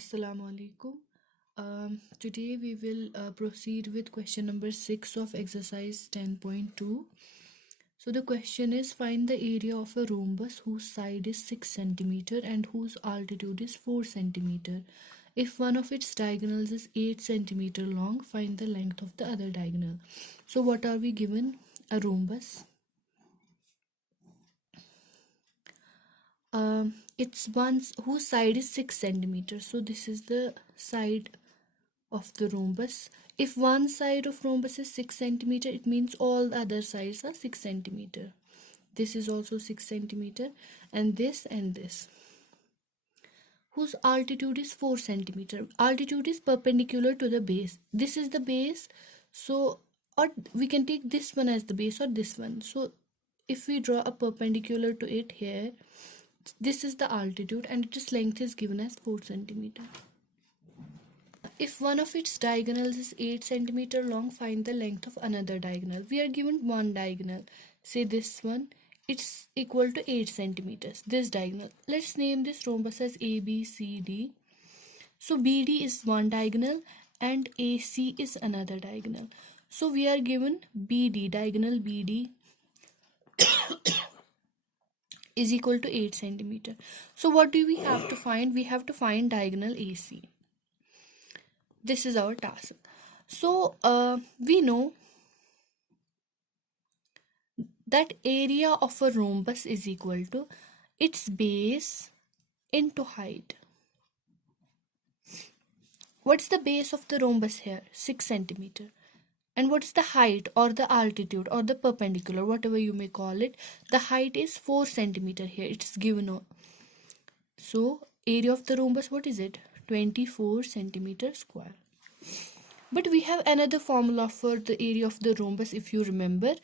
Assalamu alaikum. Today we will proceed with question number 6 of exercise 10.2. So the question is, find the area of a rhombus whose side is 6 centimeter and whose altitude is 4 centimeter. If one of its diagonals is 8 centimeter long, find the length of the other diagonal. So what are we given? A rhombus. It's one whose side is 6 centimeters. So this is the side of the rhombus. If one side of rhombus is 6 centimeter, it means all the other sides are 6 centimeter. This is also 6 centimeter, and this, whose altitude is 4 centimeter. Altitude is perpendicular to the base. This is the base, so or we can take this one as the base or this one. So if we draw a perpendicular to it here, this is the altitude and its length is given as 4 centimeter. If one of its diagonals is 8 centimeter long, find the length of another diagonal. We are given one diagonal. Say this one, it's equal to 8 centimeters. This diagonal. Let's name this rhombus as ABCD. So BD is one diagonal and AC is another diagonal. So we are given BD, diagonal BD is equal to 8 centimeter. So what do we have to find? We have to find diagonal AC. This is our task. So we know that area of a rhombus is equal to its base into height. What's the base of the rhombus here? 6 centimeter. And what's the height or the altitude or the perpendicular, whatever you may call it? The height is 4 centimeter here. It's given. So area of the rhombus, what is it? 24 centimeter square. But we have another formula for the area of the rhombus. If you remember,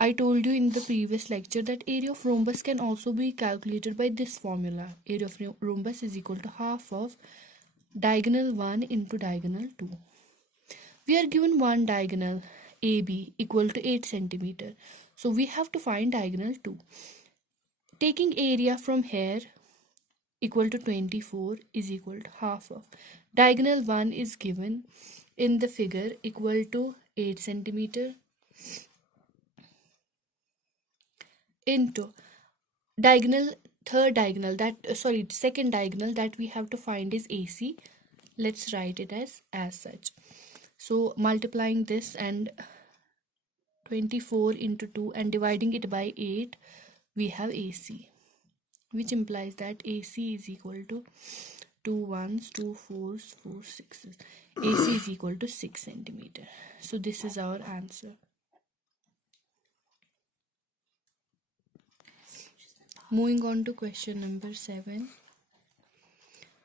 I told you in the previous lecture that area of rhombus can also be calculated by this formula. Area of rhombus is equal to half of diagonal 1 into diagonal 2. We are given one diagonal AB equal to 8 centimeter. So we have to find diagonal 2. Taking area from here equal to 24 is equal to half of diagonal 1 is given in the figure equal to 8 centimeter into diagonal second diagonal that we have to find is AC. Let's write it as such. So multiplying this and 24 into 2 and dividing it by 8, we have AC, which implies that AC is equal to 2 ones, 2 fours, 4 sixes. AC is equal to 6 centimeter. So this is our answer. Moving on to question number 7.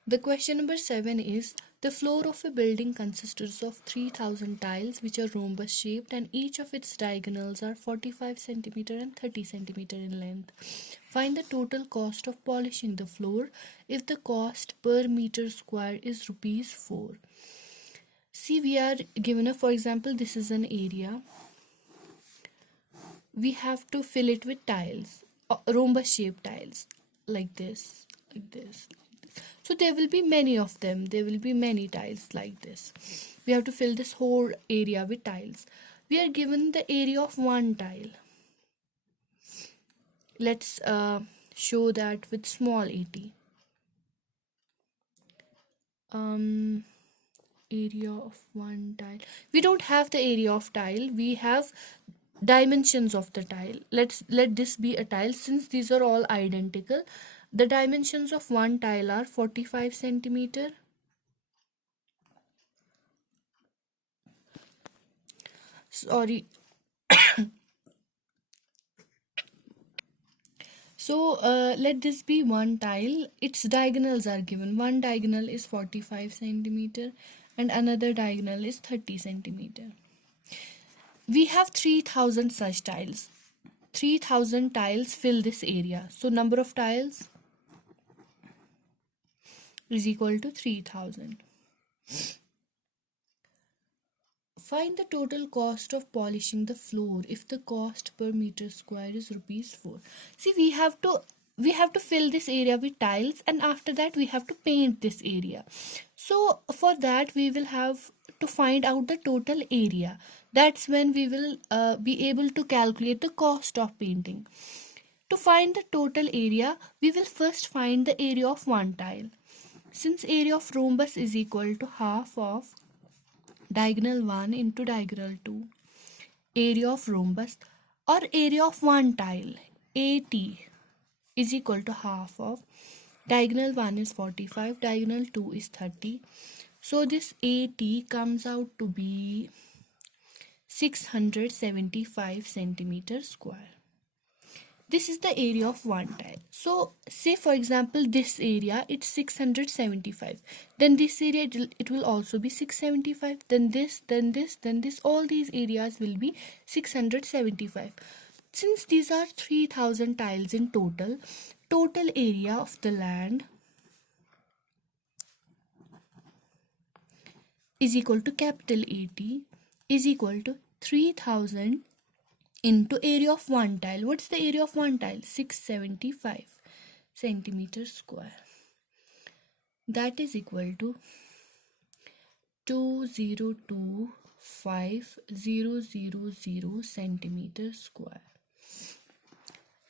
The question number 7 is, the floor of a building consists of 3000 tiles which are rhombus shaped and each of its diagonals are 45 centimeter and 30 centimeter in length. Find the total cost of polishing the floor if the cost per meter square is rupees 4. See, we are given for example, this is an area. We have to fill it with tiles, rhombus shaped tiles, like this, like this. So there will be many of them. There will be many tiles like this. We have to fill this whole area with tiles. We are given the area of one tile. Let's show that with small at. Area of one tile. We don't have the area of tile. We have dimensions of the tile. Let this be a tile. Since these are all identical, the dimensions of one tile are 45 centimeter, sorry. So let this be one tile. Its diagonals are given. One diagonal is 45 centimeter and another diagonal is 30 centimeter. We have 3000 such tiles. 3000 tiles fill this area. So number of tiles is equal to 3000. Find the total cost of polishing the floor if the cost per meter square is rupees 4. See, we have to we have to fill this area with tiles, and after that we have to paint this area. So for that we will have to find out the total area. That's when we will be able to calculate the cost of painting. To find the total area, we will first find the area of one tile. Since area of rhombus is equal to half of diagonal 1 into diagonal 2, area of rhombus or area of one tile, AT, is equal to half of diagonal 1 is 45, diagonal 2 is 30. So this AT comes out to be 675 centimeters square. This is the area of one tile. So say for example this area it's 675. Then this area it will also be 675. Then this, then this, then this. All these areas will be 675. Since these are 3000 tiles in total, total area of the land is equal to capital AT is equal to 3000 into area of one tile. What's the area of one tile? 675 centimeters square. That is equal to 2025000 centimeters square.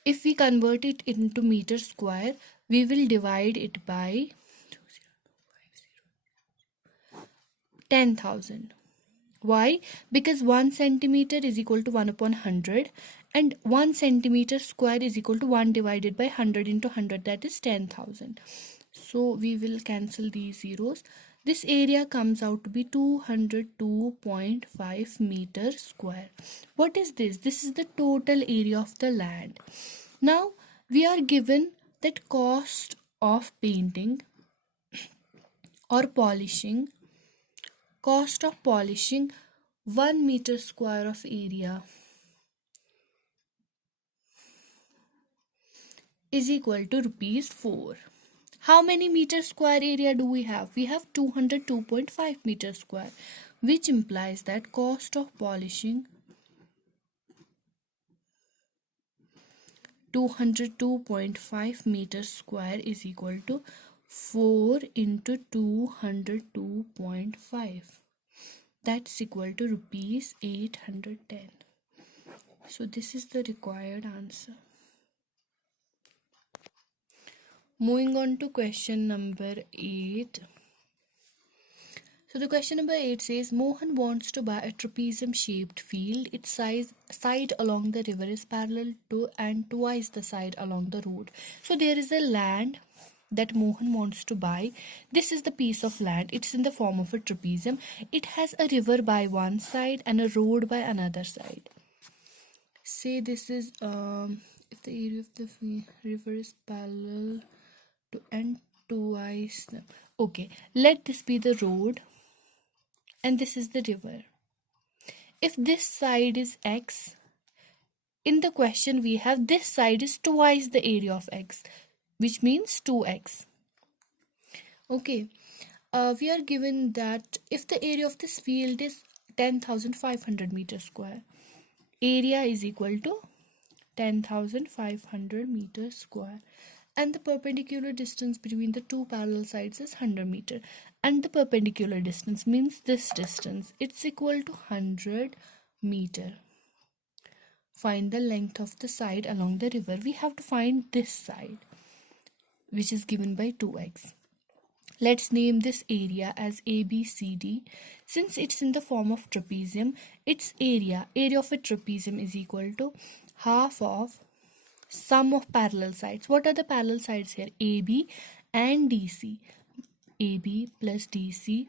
If we convert it into meter square, we will divide it by 10,000. Why? Because 1 centimeter is equal to 1 upon 100 and 1 centimeter square is equal to 1 divided by 100 into 100, that is 10,000. So we will cancel these zeros. This area comes out to be 202.5 meters square. What is this? This is the total area of the land. Now we are given that cost of painting or polishing. Cost of polishing 1 meter square of area is equal to rupees 4. How many meter square area do we have? We have 202.5 meter square, which implies that cost of polishing 202.5 meters square is equal to 4 into 202.5. That's equal to rupees 810. So this is the required answer. Moving on to question number 8. So the question number 8 says Mohan wants to buy a trapezium shaped field. Its side along the river is parallel to and twice the side along the road. So there is a land that Mohan wants to buy. This is the piece of land. It's in the form of a trapezium. It has a river by one side and a road by another side. Say this is if the area of the river is parallel to and twice. Okay, let this be the road and this is the river. If this side is x, in the question we have this side is twice the area of x, which means 2x. Okay, we are given that if the area of this field is 10,500 meters square, area is equal to 10,500 meters square, and the perpendicular distance between the two parallel sides is 100 meter, and the perpendicular distance means this distance, it's equal to 100 meter. Find the length of the side along the river. We have to find this side, which is given by 2x. Let's name this area as ABCD. Since it's in the form of trapezium, its area of a trapezium is equal to half of sum of parallel sides. What are the parallel sides here? AB and DC. AB plus DC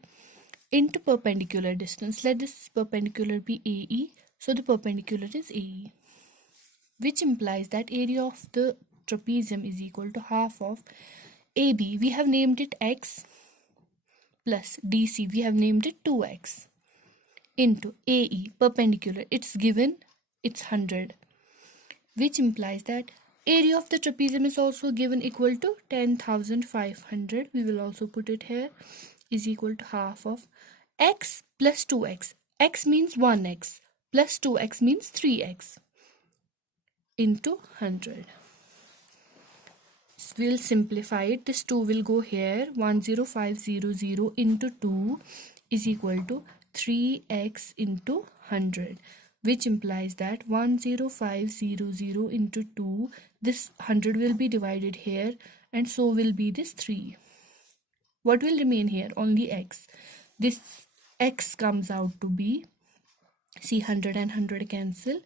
into perpendicular distance. Let this perpendicular be AE. So the perpendicular is AE, which implies that area of the trapezium is equal to half of AB. We have named it x plus DC. We have named it 2x into AE, perpendicular. It's given, it's 100, which implies that area of the trapezium is also given equal to 10,500. We will also put it here, is equal to half of x plus 2x. X means 1x plus 2x means 3x into 100. we'll simplify it. This 2 will go here. 10500 into 2 is equal to 3x into 100, which implies that 10500 into 2, this 100 will be divided here, and so will be this 3. What will remain here? Only x. This x comes out to be, see, 100 and 100 cancel.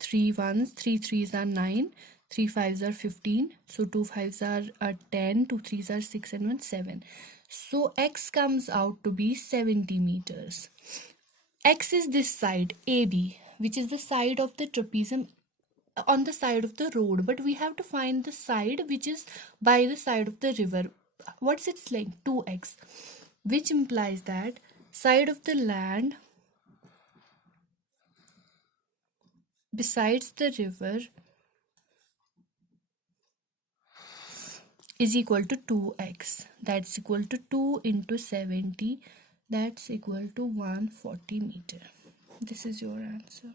3 ones, 3 threes are 9, 3 fives are 15, so 2 fives are 10, 2 threes are 6, and 1 7. So x comes out to be 70 meters. X is this side, AB, which is the side of the trapezium on the side of the road, but we have to find the side which is by the side of the river. What's its length? 2x, which implies that side of the land besides the river is equal to 2x. That's equal to 2 into 70. That's equal to 140 meter. This is your answer.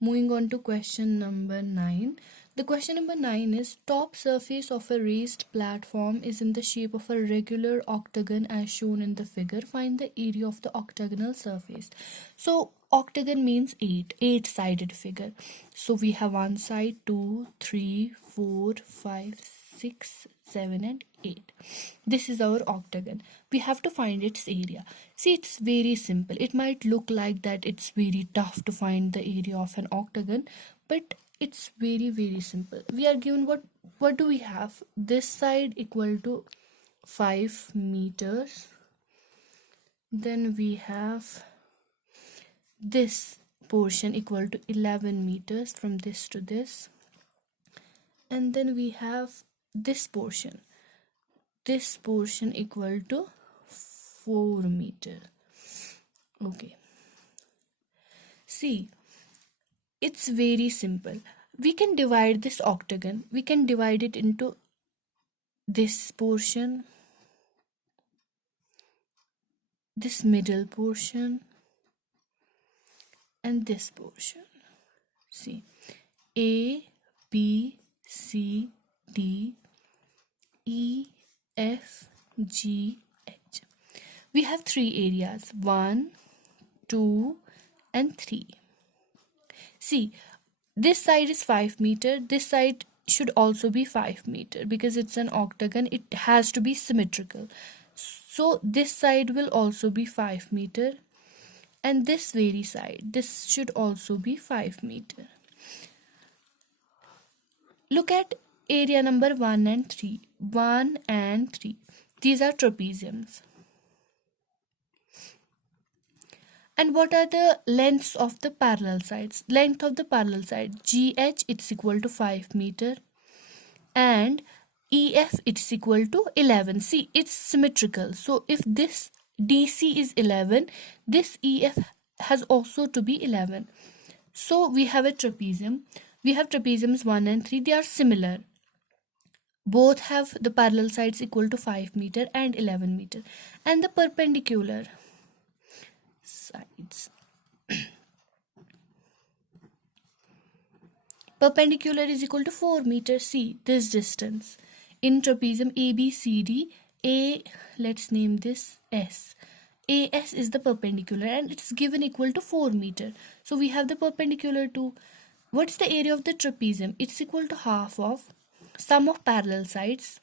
Moving on to question number 9. The question number 9 is, top surface of a raised platform is in the shape of a regular octagon as shown in the figure. Find the area of the octagonal surface. So octagon means 8-sided figure. So we have one side, 2, 3, 4, 5, 6, 7 and 8. This is our octagon. We have to find its area. See, it's very simple. It might look like that it's very tough to find the area of an octagon, but it's very simple. We are given what do we have? This side equal to 5 meters. Then we have this portion equal to 11 meters from this to this. And then we have this portion equal to 4 meter. Okay, see, it's very simple. We can divide this octagon. We can divide it into this portion, this middle portion, and this portion. See, A, B, C, D, E, F, G, H. We have 3 areas, 1, 2, and 3. See, this side is 5 meter. This side should also be 5 meter because it's an octagon. It has to be symmetrical. So this side will also be 5 meter. And this very side, this should also be 5 meter. Look at area number 1 and 3. 1 and 3. These are trapeziums. And what are the lengths of the parallel sides? Length of the parallel side, GH, it's equal to 5 meter. And EF, it's equal to 11. See, it's symmetrical. So if this DC is 11, this EF has also to be 11. So we have a trapezium. We have trapeziums 1 and 3. They are similar. Both have the parallel sides equal to 5 meter and 11 meter. And the perpendicular sides. Perpendicular is equal to 4 meters. See this distance. In trapezium ABCD, let's name this S. AS is the perpendicular and it's given equal to 4 meter. So we have the perpendicular to, what's the area of the trapezium? It's equal to half of sum of parallel sides.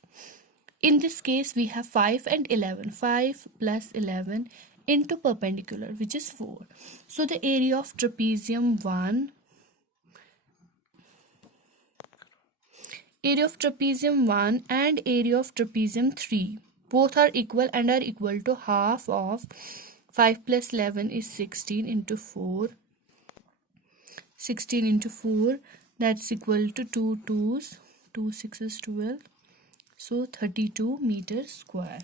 In this case, we have 5 and 11. 5 plus 11 into perpendicular, which is 4. So the area of trapezium 1, and area of trapezium 3, both are equal and are equal to half of 5 plus 11 is 16 into 4. 16 into 4, that's equal to 2 2s, 2 6s 12. So 32 meters square.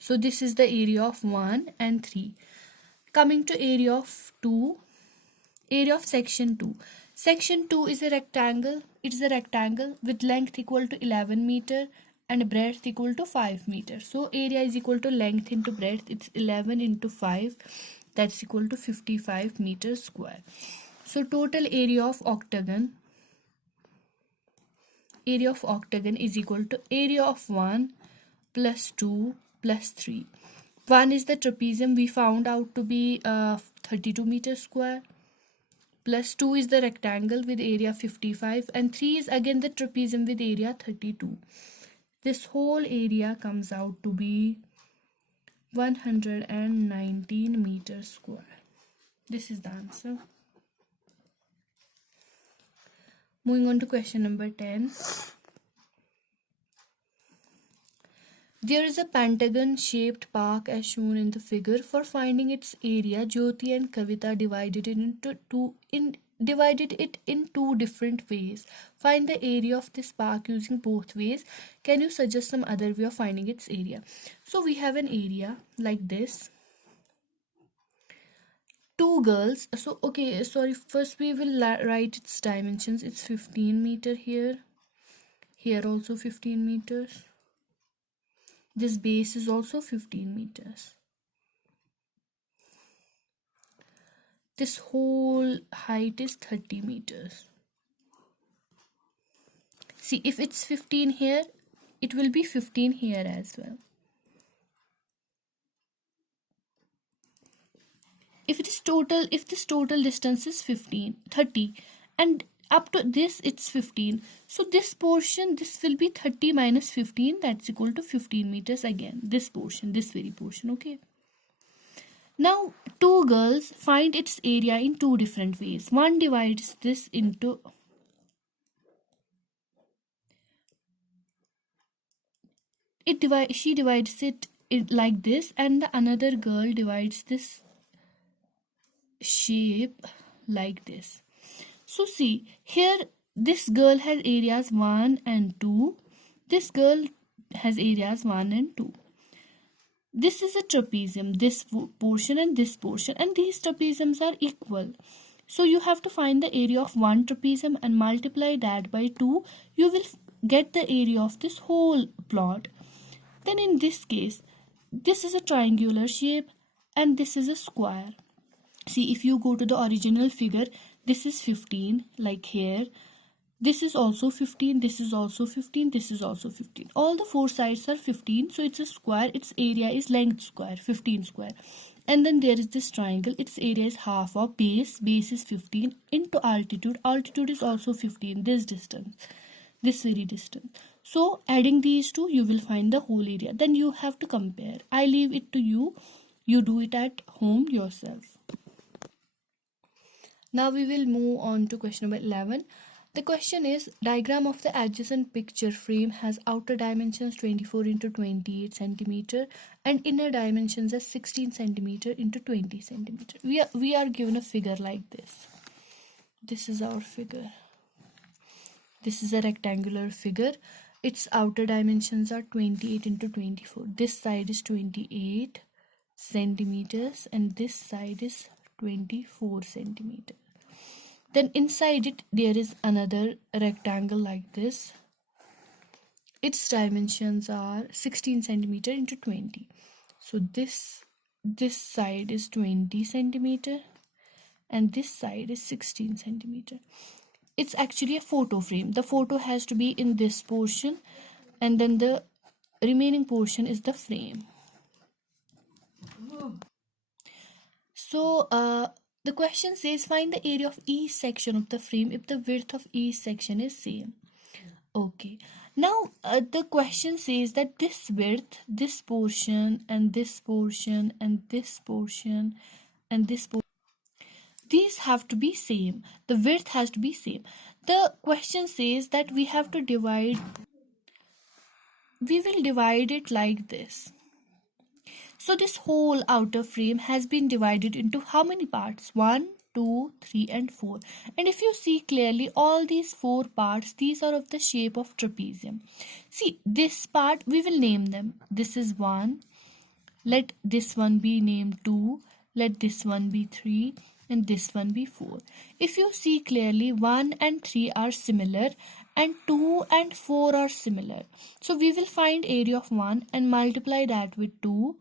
So this is the area of 1 and 3. Coming to area of 2, area of section 2. Section 2 is a rectangle. It's a rectangle with length equal to 11 meter and breadth equal to 5 meter. So area is equal to length into breadth. It's 11 into 5. That's equal to 55 meters square. So total area of octagon area of octagon is equal to area of 1 plus 2 plus 3. 1 is the trapezium we found out to be 32 meters square, plus 2 is the rectangle with area 55, and 3 is again the trapezium with area 32. This whole area comes out to be 119 meters square. This is the answer. Moving on to question number 10. There is a pentagon-shaped park as shown in the figure. For finding its area, Jyoti and Kavita divided it in two different ways. Find the area of this park using both ways. Can you suggest some other way of finding its area? So we have an area like this. Two girls. So okay, sorry. First we will write its dimensions. It's 15 meter here. Here also 15 meters. This base is also 15 meters. This whole height is 30 meters. See, if it's 15 here, it will be 15 here as well. If this total distance is 30, and up to this it's 15, so this portion, this will be 30 minus 15, that's equal to 15 meters again. This portion, this very portion, okay. Now two girls find its area in two different ways. One divides this into she divides it like this, and the another girl divides this shape like this. So see, here this girl has areas 1 and 2. This girl has areas 1 and 2. This is a trapezium, this portion and this portion, and these trapeziums are equal. So you have to find the area of one trapezium and multiply that by 2. You will get the area of this whole plot. Then in this case, this is a triangular shape and this is a square. See, if you go to the original figure, this is 15, like here. This is also 15, this is also 15, this is also 15. All the four sides are 15, so it's a square. Its area is length square, 15 square. And then there is this triangle. Its area is half of base. Base is 15 into altitude. Altitude is also 15, this distance, this very distance. So adding these two, you will find the whole area. Then you have to compare. I leave it to you. You do it at home yourself. Now we will move on to question number 11. The question is, diagram of the adjacent picture frame has outer dimensions 24 into 28 centimeter and inner dimensions as 16 centimeter into 20 centimeter. We are given a figure like this. This is our figure. This is a rectangular figure. Its outer dimensions are 28 into 24. This side is 28 centimeters and this side is 24 centimeters. Then inside it there is another rectangle like this. Its dimensions are 16 centimeter into 20. So this side is 20 centimeter and this side is 16 centimeter. It's actually a photo frame. The photo has to be in this portion and then the remaining portion is the frame. So the question says, find the area of each section of the frame if the width of each section is same. Okay. Now the question says that this width, this portion and this portion and this portion and this portion, these have to be same. The width has to be same. The question says that we have to divide. We will divide it like this. So this whole outer frame has been divided into how many parts? 1, 2, 3 and 4. And if you see clearly, all these 4 parts, these are of the shape of trapezium. See, this part, we will name them. This is 1. Let this one be named 2. Let this one be 3. And this one be 4. If you see clearly, 1 and 3 are similar and 2 and 4 are similar. So we will find area of 1 and multiply that with 2.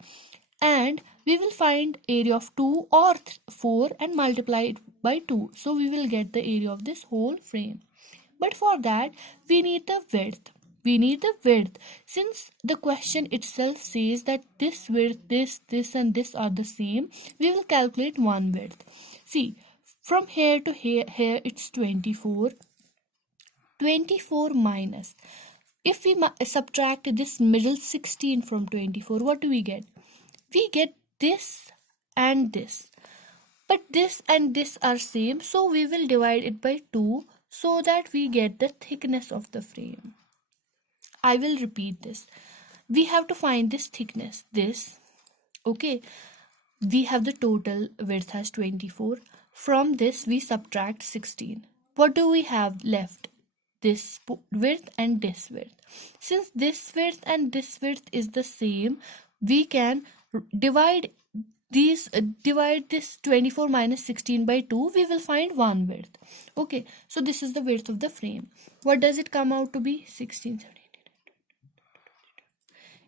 And we will find area of 2 or 4 and multiply it by 2. So we will get the area of this whole frame. But for that, we need the width. We need the width. Since the question itself says that this width, this, and this are the same, we will calculate one width. See, from here to here it's 24. 24 minus. If we subtract this middle 16 from 24, what do we get? We get this and this. But this and this are same, so we will divide it by 2 so that we get the thickness of the frame. I will repeat this. We have to find this thickness, this. Okay, we have the total width as 24. From this, we subtract 16. What do we have left? This width and this width. Since this width and this width is the same, we can divide this 24 minus 16 by 2. We will find one width. Okay, so this is the width of the frame. What does it come out to be? 16, 17,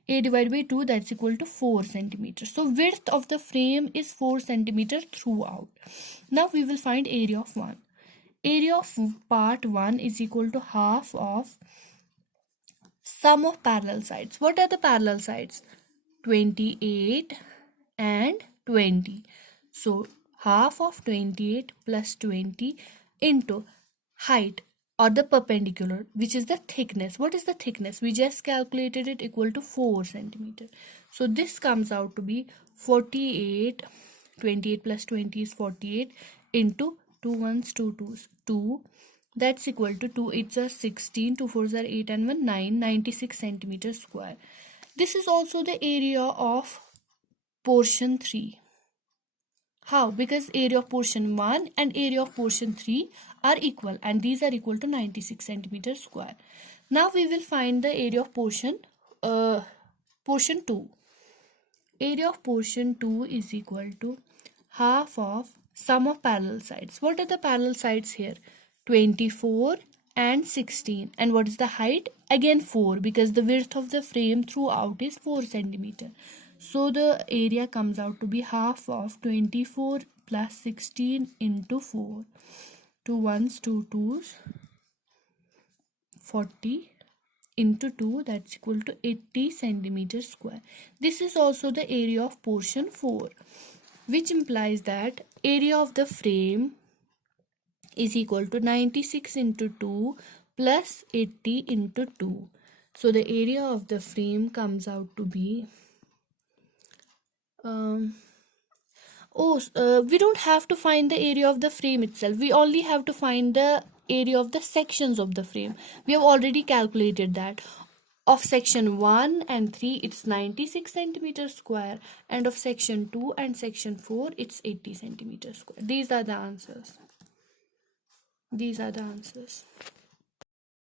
8 divided by 2, that's equal to 4 centimeters. So width of the frame is 4 centimeters throughout. Now we will find area of 1. Area of part 1 is equal to half of sum of parallel sides. What are the parallel sides? 28 and 20. So half of 28 plus 20 into height or the perpendicular, which is the thickness. What is the thickness? We just calculated it, equal to 4 centimeter. So this comes out to be 48. 28 plus 20 is 48 into 2 ones, 2 twos, 2. That's equal to 2 8s are 16, 2 4s are 8 and 1 9, 96 centimeters square. This is also the area of portion 3. How? Because area of portion 1 and area of portion 3 are equal, and these are equal to 96 centimeters square. Now we will find the area of portion 2. Area of portion 2 is equal to half of sum of parallel sides. What are the parallel sides here? 24 and 16. And what is the height? Again 4, because the width of the frame throughout is 4 centimeter. So the area comes out to be half of 24 plus 16 into 4. 2 ones, 2 twos, 40 into 2, that's equal to 80 centimeters square. This is also the area of portion 4, which implies that area of the frame is equal to 96 into 2 plus 80 into 2. So the area of the frame comes out to be we don't have to find the area of the frame itself. We only have to find the area of the sections of the frame. We have already calculated that. Of section 1 and 3, it's 96 centimeters square, and of section 2 and section 4, it's 80 centimeters square. These are the answers.